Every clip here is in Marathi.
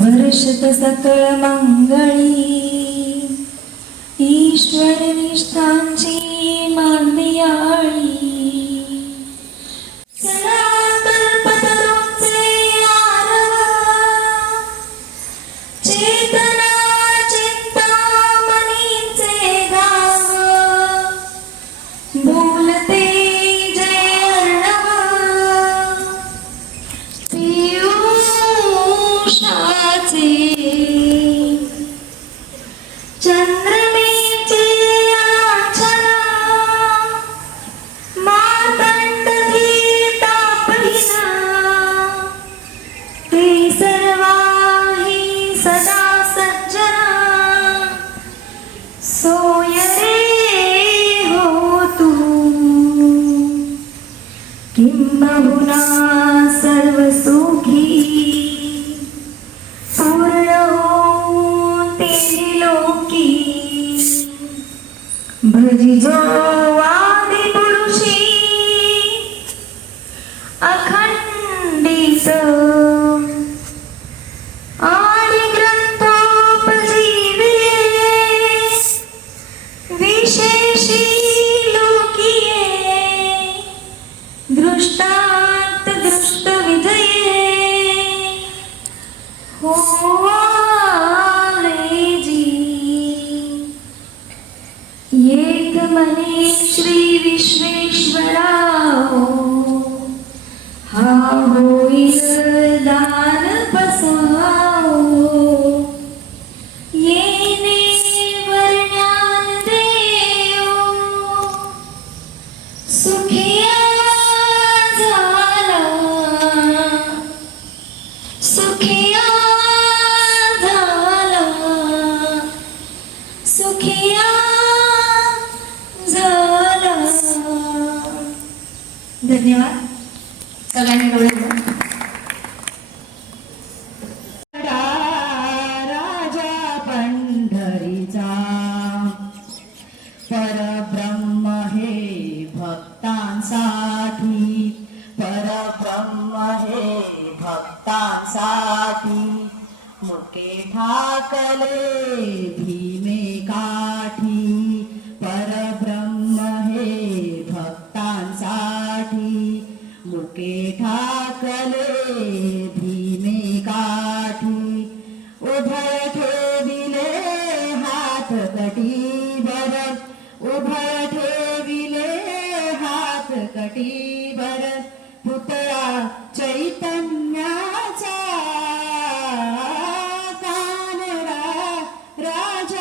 वर्षत सकळ मंगळी ईश्वर निष्ठांची मांदियाळी चेतना चिंतामणीचे गाव बोलते चंद्रमेचे आचना मातंड गीता पहिना ते सर्वाही सदा सज्जना सोय रे हो तू किंबहुना सर्व सुखी भजिजो आदि पुरुषी अखंडित आणि ग्रंथोपजीवे विशेषी लोकीये दृष्टांत दृष्ट विजये हो एक मने श्री विश्वेश्वराओ हा होईल दान बसाओ येणे वर्ण्यान देओ सुखिया झाला सुखिया झाला सुखिया धन्यवाद सगळ्यांनी डोळे राजा पंढरीचा परब्रह्म हे भक्तांसाठी परब्रह्म हे भक्तांसाठी मुके ठाकले भीमे काठी परब्रह्म हे भक्तांसाठी मुके ठाकले भीमे काठी उभय ठेविले हात कटीवर उभय ठेविले हात कटीवर पुतळा चैतन्याचा कानडा राजा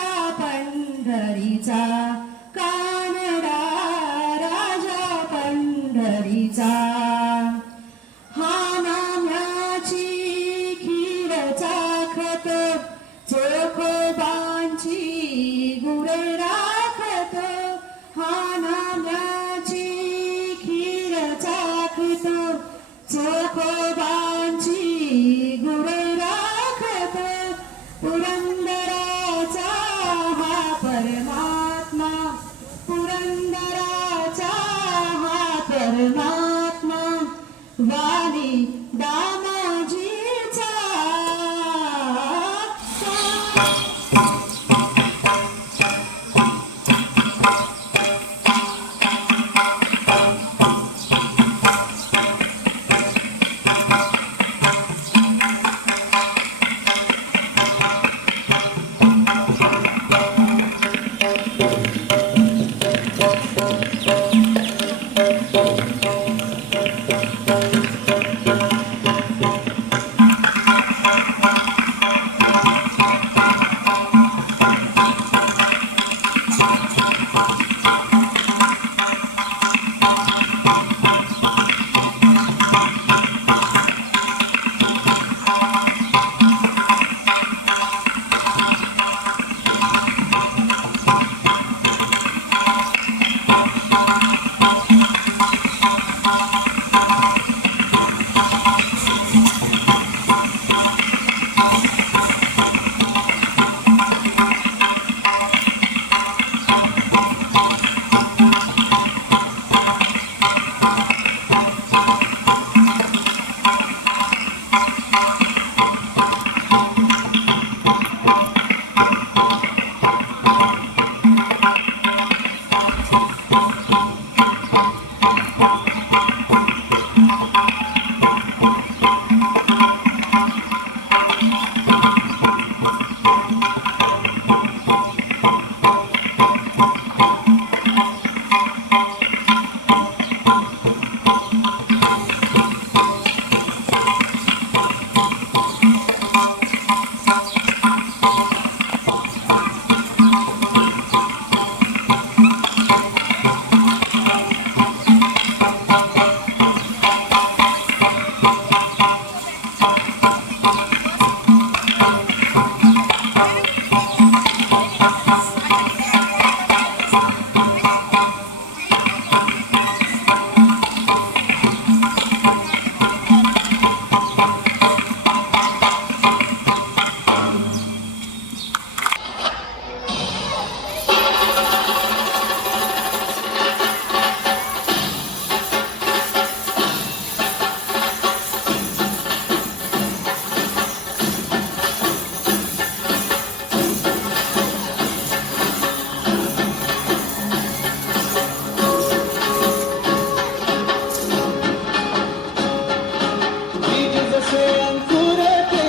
जसे अंकुरते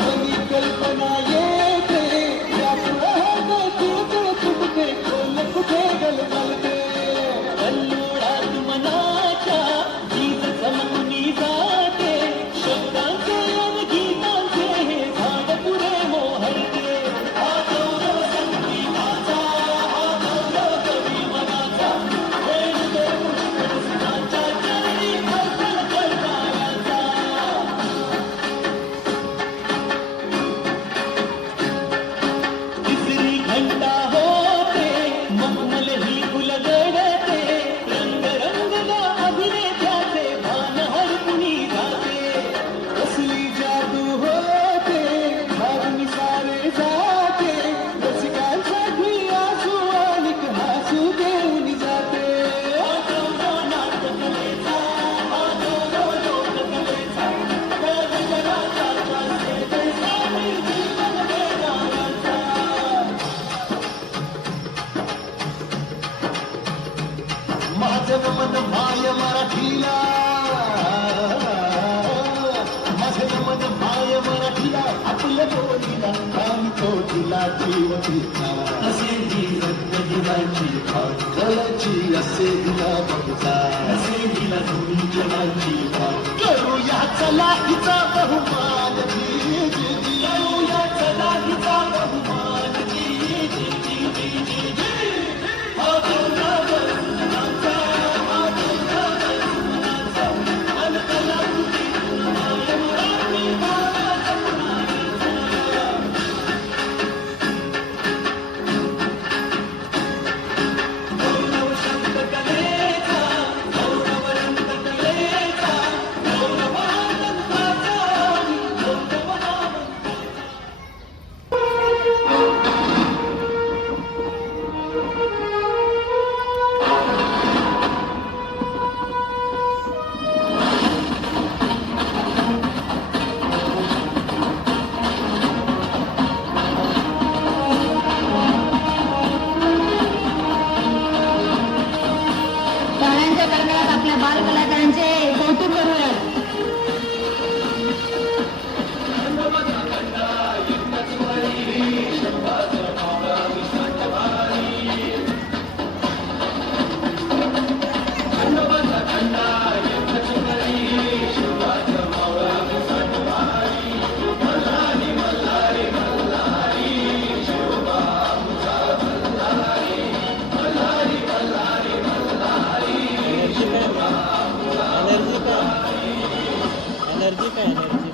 नवी कल्पना येते त्यात फुटते खोल कुठे गलगलते कल्लोळात मनाच्या वीज चमकुनी जाते शब्दांचे आणि गीतांचे हे झाड पुढे मोहरते हा गौरव संगीताचा हा गौरव कवी मनाचा वेणुते पुष्परसाच्या चरणी खळखळ करणाऱ्याचा तिसरी घंटा होते मखमल ही उलगडते रंग रंगला अभिनेत्याचे भान हरपुनी जाते कसली जादू होते भावनी सारे जाते रसिकांसाठी आसू आणि हसू देऊन जाते हा गौरव नाट्यकलेचा हा गौरव लोककलेचा जगभराचा सेवेसाठी जीवन देणाऱ्याचा माझं मन माय मराठीला माझं मन माय मराठीला आपलं बोलीला आणि तो दिला जीव दिला असे ही रत्न दिलाची जलाची असे दिला बघता असे दिला तुम्ही जलाची करूया चला हिचा बहुमान जी जी जी करूया चला हिचा बहुमान जी जी जी जी जी जी हा गौरव सुमनाचा हा गौरव सुमनाचा अनकला तुझी माय मराठी भावा जपणाऱ्याचा गौरव शब्द कलेचा गौरव रंग कलेचा गौरव आनंदाचा गौरव आनंदाचा गाण्यांच्या कडकडात आपल्या बाल कलाकारांचे कौतुक करूया. एनर्जी काय एनर्जी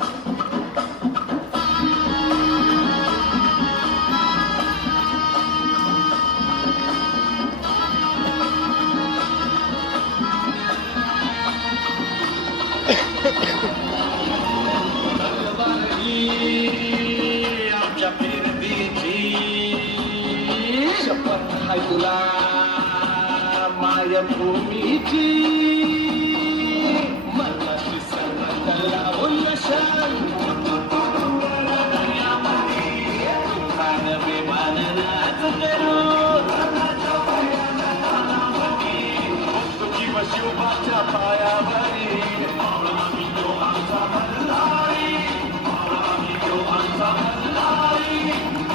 आमच्या फिरतीची शपथ हाय तुला मायभूमीची मनाची सर्वतला उल्लसन तुफान विमान नाच करू तुझी शिवबाच्या पायावरी आम्ही तो आमचा मल्हारी आम्ही तो आमचा मल्हारी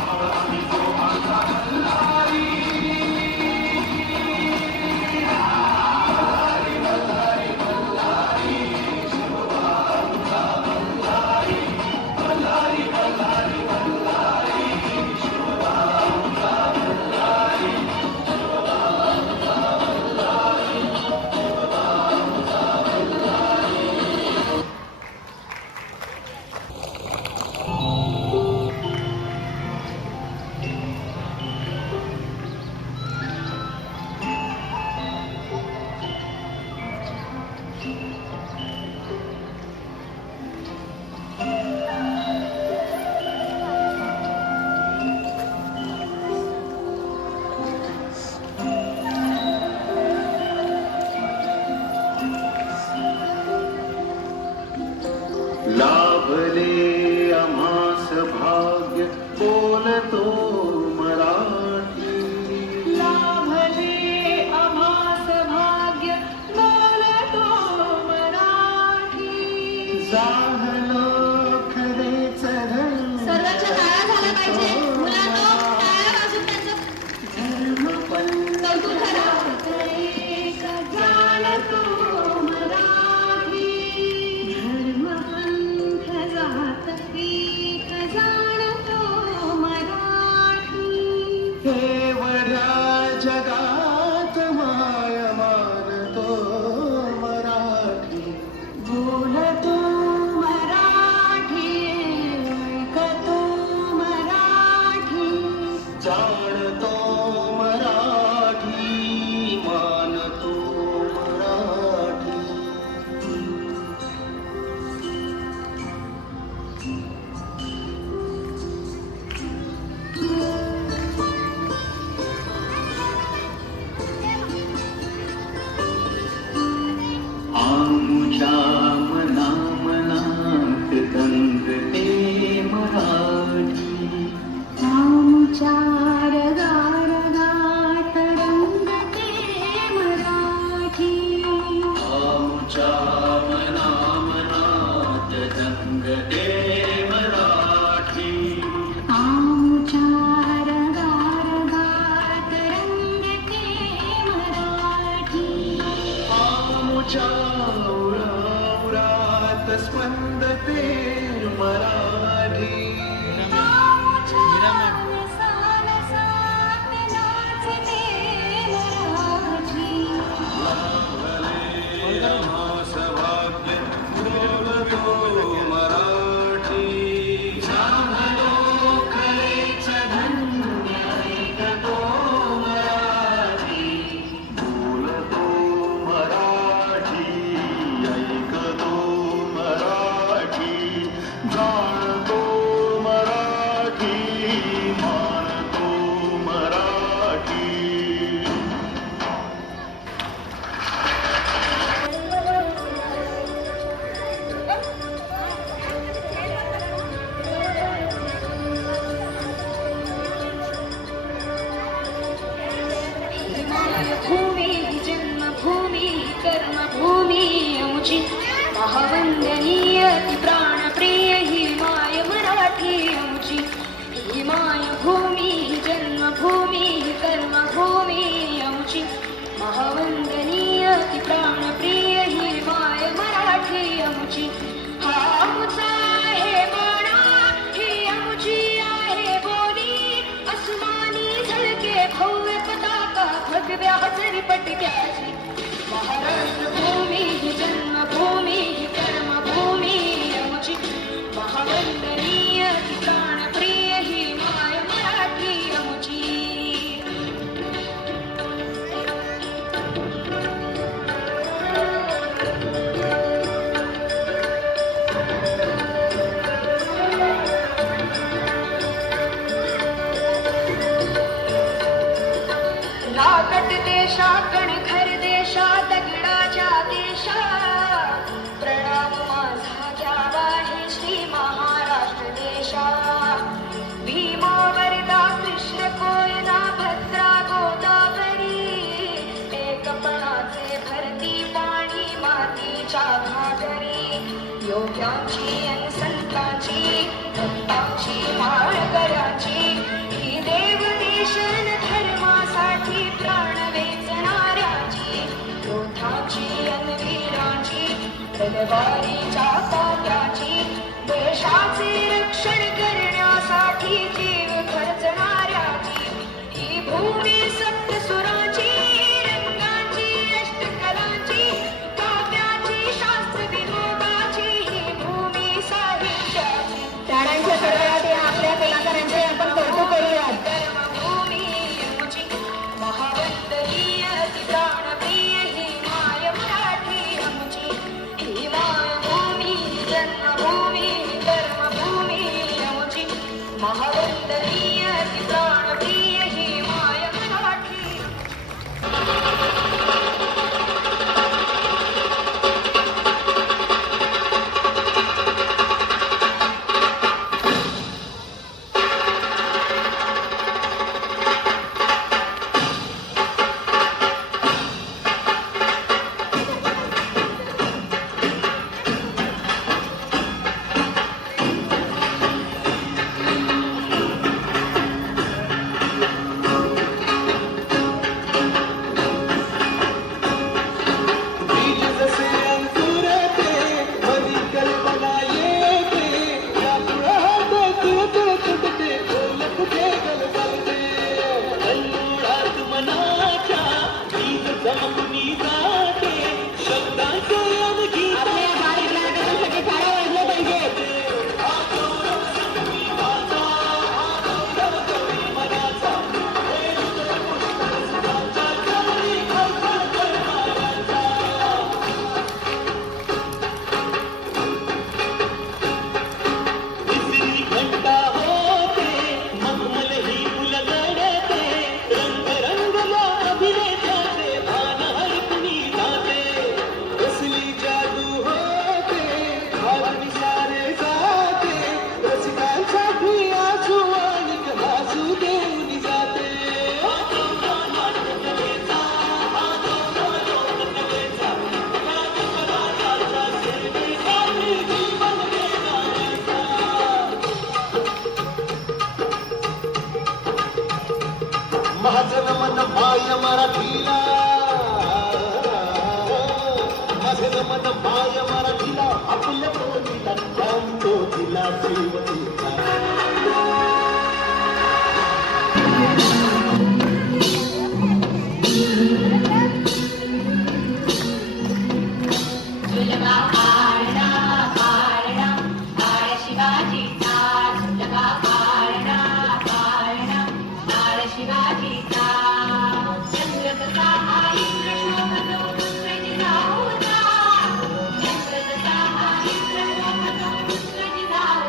आम्ही तो आमचा मल्हारी जाणतो मराठी मानतो मराठी. भूमी जन्मभूमी कर्मभूमी अमुची महावंदनीय ती प्राणप्रिय ही माय मराठी अमुची. ही माय भूमी जन्मभूमी कर्मभूमी अमुची महावंदनीय ती प्राणप्रिय ही माय मराठी अमुची. हा अमुचा आहे बाणा ही अमुची आहे बोली अस्मानी झळके भव्य पताका भगव्या पटक्याची. महाराष्ट्र भूमी ही जन्मभूमी ही कर्मभूमी अमुची महावंदनीय ती प्राणप्रिय ही माय मराठी अमुची. लाकट देशा कणखर देशा दगडाच्या देशा प्रणाम माझा घ्यावा हे श्री महाराष्ट्र देशा. भीमा वरदा कृष्ण कोयना भद्रा गोदावरी एकपणाचे भरती पाणी मातीच्या घागरी. योग्यांची अन संतांची भक्तांची माळकऱ्यांची ही देव देशन धर्मासाठी प्राण वेचणाऱ्याची योद्धाची अन वीरांची तलवारीच्या तात्याची देशाचे रक्षण करण्यासाठी जीव खर्चणाऱ्याची. ही भूमी सप्तसुरांची रंगांची अष्टकलांची काव्याची शास्त्र विनोदाची ही भूमी साहित्याची. टाळ्यांच्या कडकडाट या आपल्या कलाकारांचे आपण कौतुक करूयात. कर्मभूमी अमुची महावंदनीय ती प्राणप्रिय ही माय मराठी अमुची. ही मायभूमी जन्मभूमी कर्मभूमी अमुची महावंदनीय ती प्राणप्रिय ही माय मराठी. बीज जसे अंकुरते मनी कल्पना येते या पुरात तुटते बोल कुठे गलबलते. कल्लोळात मनाच्या बीज चमकुनी जाते शब्दांचे अवघी आपल्या बालकलाकारांसाठी टाळ्या वाजल्या पाहिजेत. घंटा होते मखमल ही उलगडते रंग रंगला अभिनेत्याचे भान हरपुनी जाते. कसली जादू होते भावनी सारे जाते रसिकांसाठी आजू आणि हसू देऊन जाते. माझं मन माय मराठीला माझं मन माय मराठीला आपल्या बोलीला जाणतो तिला जीव तिला. झुलवा पाळणा पाळणा पाळ शिवाजीचा झुलवा पाळणा पाळणा पाळ शिवाजीचा. चंद्र कसा हा इंद्र शोभतो पुत्रजी जाऊचा. चंद्र कसा हा इंद्र शोभतो पुत्रजी जाऊचा.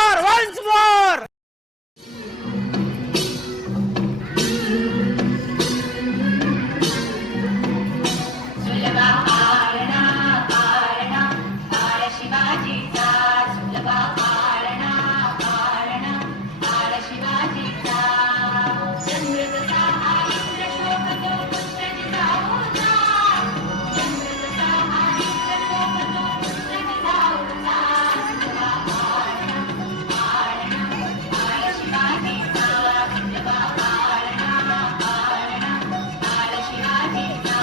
मोर सुलभा आरणा आरणा आळ शिवाजीचा सुलभा आरणा आरणा आळ शिवाजीचा चंद्रकसा आयुष्य शोभतो पुत्रजिता होता चंद्रकसा आयुष्य शोभतो पुत्रजिता होता सुलभा आरणा आरणा आळ शिवाजीचा सुलभा आरणा आरणा आळ शिवाजीचा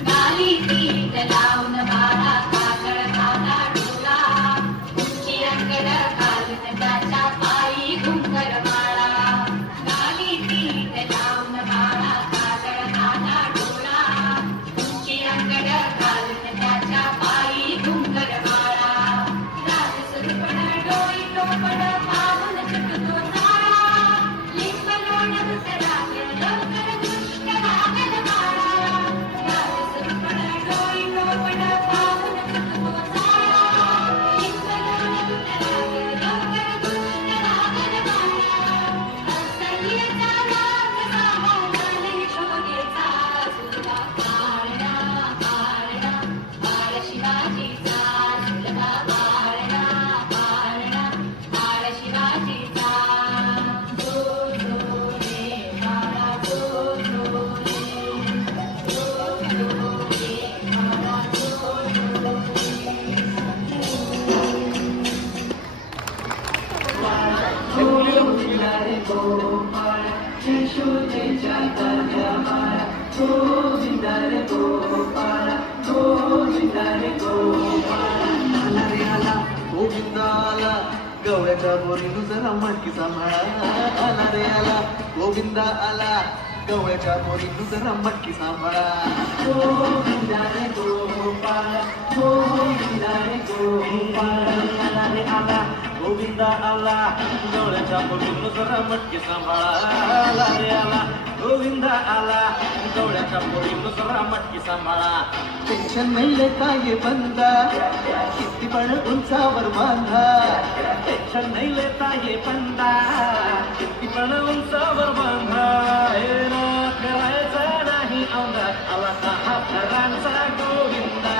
गाली पीठ लावून बाळा काकड घाला डोला उंची अंगड घालून त्याच्या पायी घुंगर माळा गाली पीठ लावून बाळा काकड घाला डोला उंची अंगड घालून त्याच्या पायी घुंगर माळा राज सुरपण डोई टोपण पाहून चुकतो साळा लिंब लोण उतरावे लवकर दुष्ट लागल माळा राज सुरपण डोई टोपण पाहून चुकतो साळा लिंब लोण उतरावे लवकर दुष्ट लागल माळा असह्यचा राग सामावला शोधेचा सुलभा आरणा आरणा आळ शिवाजीचा सुलभा आरणा आरणा आळ शिवाजीचा जो जो रे बाळा जो जो रे जो जो रे बाळा जो जो आला रे आला गोविंद आला गवळ्याच्या बोरीनु जरा मटकी सांभाळा आला रे आला गोविंद आला गवळ्याच्या बोरीनु जरा मटकी सांभाळा गोविंद रे गोपाळ गोविंद रे गोपाळ आला रे आला गोविंद आला गवळ्याच्या बोरीनु जरा मटकी सांभाळा आला रे आला गोविंद आला गवळ्याच्या बोरीनु जरा मटकी सांभाळा टेन्शन नाही लेता ये बंदा किती पण उंचावर बांधा टेन्शन नाही लेता ये बंदा किती पण उंचावर बांधा हे ना करायचा नाही औंधा आला दहा थरांचा गोविंदा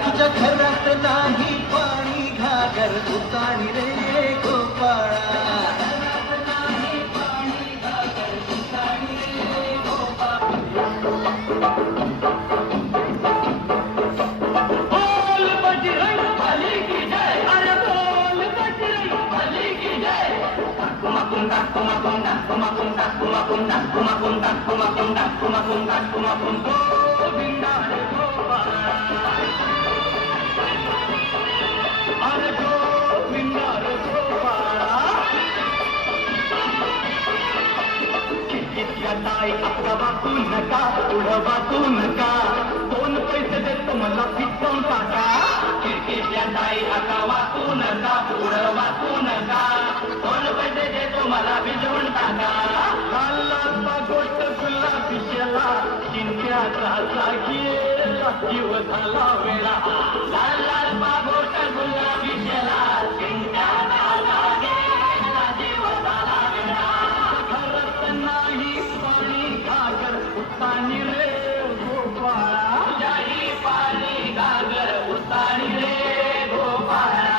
तुझ्या घरात नाही पाणी घागर उताणी रे गोपाळा ताई आपला वाचू नका पुढं वाचू नका दोन पैसे देतो मला पिटवून टाका खिडकीच्या ताई आता वाचू नका पुढं वाचू नका दोन पैसे देतो मला भिजवून टाका लाल लाल गोष्ट गुलाबी शेला चिंत्याचा गेला जीव झाला वेळा लाल लाल गोष्ट गुलाबी शेला चिंत्याचा गेला जीव झाला वेळा घरात नाही पाणी घागर उतानी रे गोपाळा तुझ्याही पाणी घागर उतानी रे गोपाळा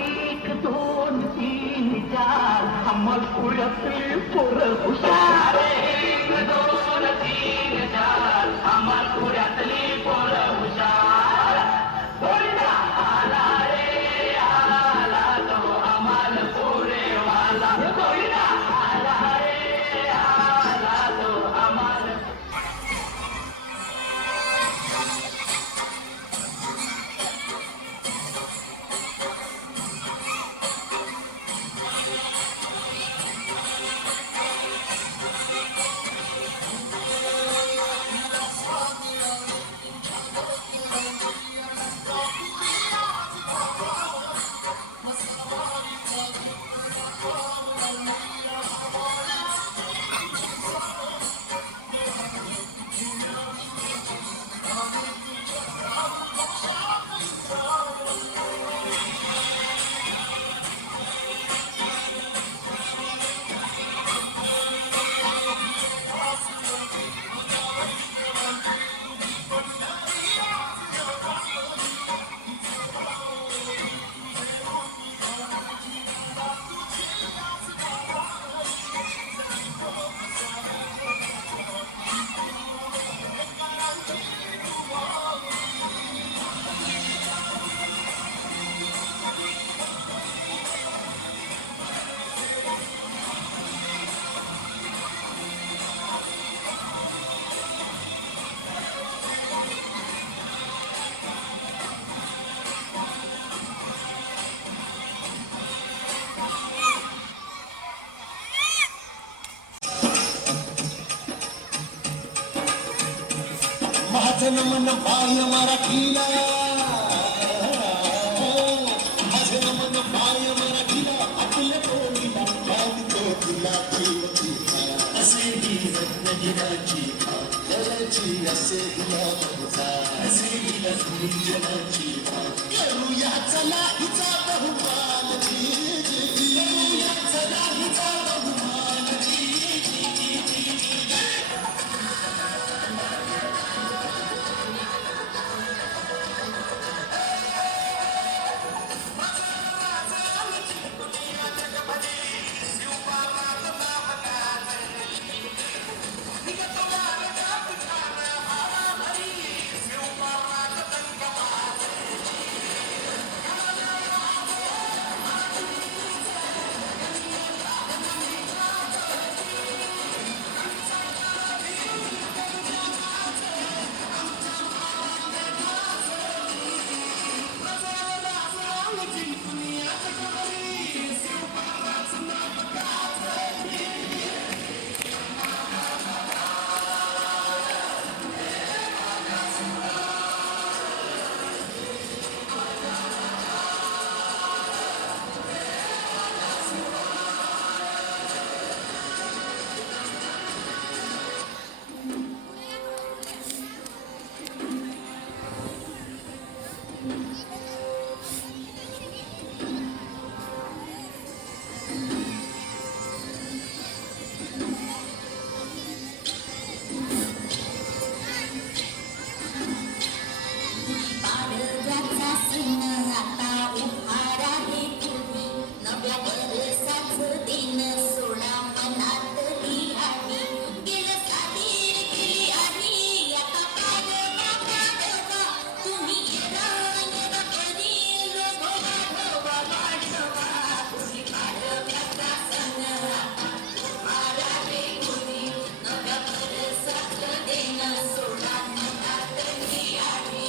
एक दोन तीन चार अमरपुरातली पोरं हुशार एक दोन तीन चार अमरपुरातली पोरं हुशार गोविंदा आला रे आला तो अमरपुरे वाला गोविंदा आला रे आला तो अमर माझं नमन पाय मराठीला, माझं नमन पाय मराठीला, आपल्या कोणीला आणि कोणीला जीव दिला. असे ही रत्नगिराची कराची, असे हिला मजा, असे हिला जनाची करूया चला हिचा बहुमान जी, करूया चला हिचा बहुमान जी. पाडव्याचा सण आता उभारा हे तुम्ही, नव्या वर्षाचं दिन सोडा मनातली आधी. गेलं साधीर केली आधी, आता पाडवा पाडवा तुम्ही येरा येरा करी लोभवा ढोबा वाढवा. तुम्ही पाडव्याचा सण आता उभारा हे तुम्ही, नव्या वर्षाचं दिन सोडा मनातली आधी.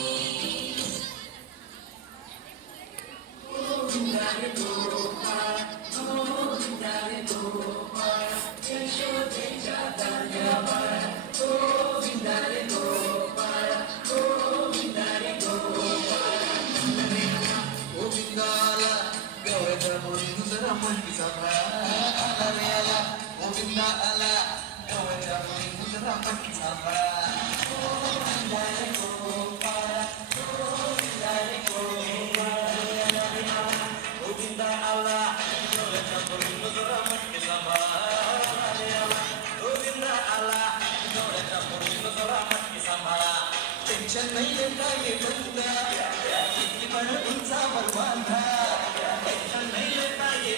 टेन्शन नाही येता ये बंदा, किती पण उंचावर बांधा. टेन्शन नाही येता ये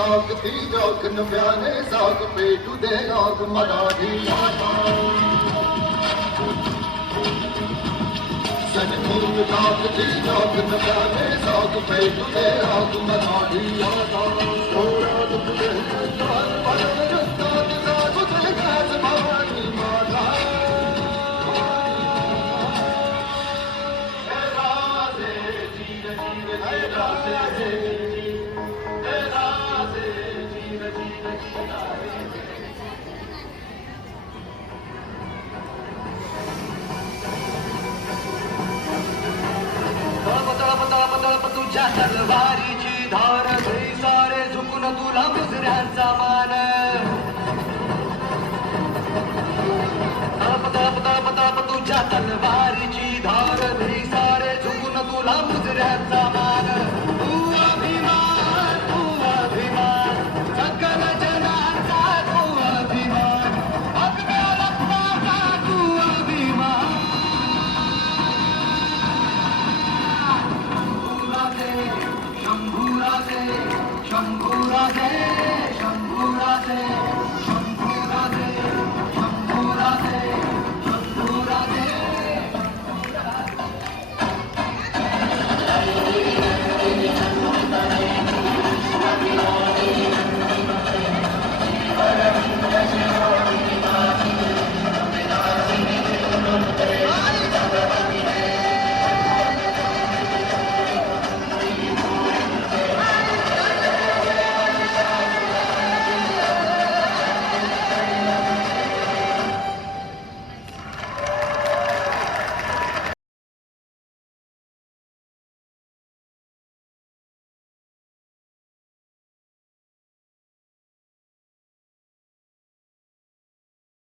ताकती जोख नव्याने साग पेटू दे नाग मराठी सनखून ताकती जोख नव्याने साग पेटू दे नाग मराठी थोड़ा दुख दे पर रस्ता दिला तुझे गाज भवानी माता हे राधे जीव जीव हे राधे तुझ्या तलवारीची धार घरी सारे झुकून तुला मुजऱ्यांचा मान तुझ्या तलवारीची धार घरी सारे झुकून तुला मुजऱ्यांचा मान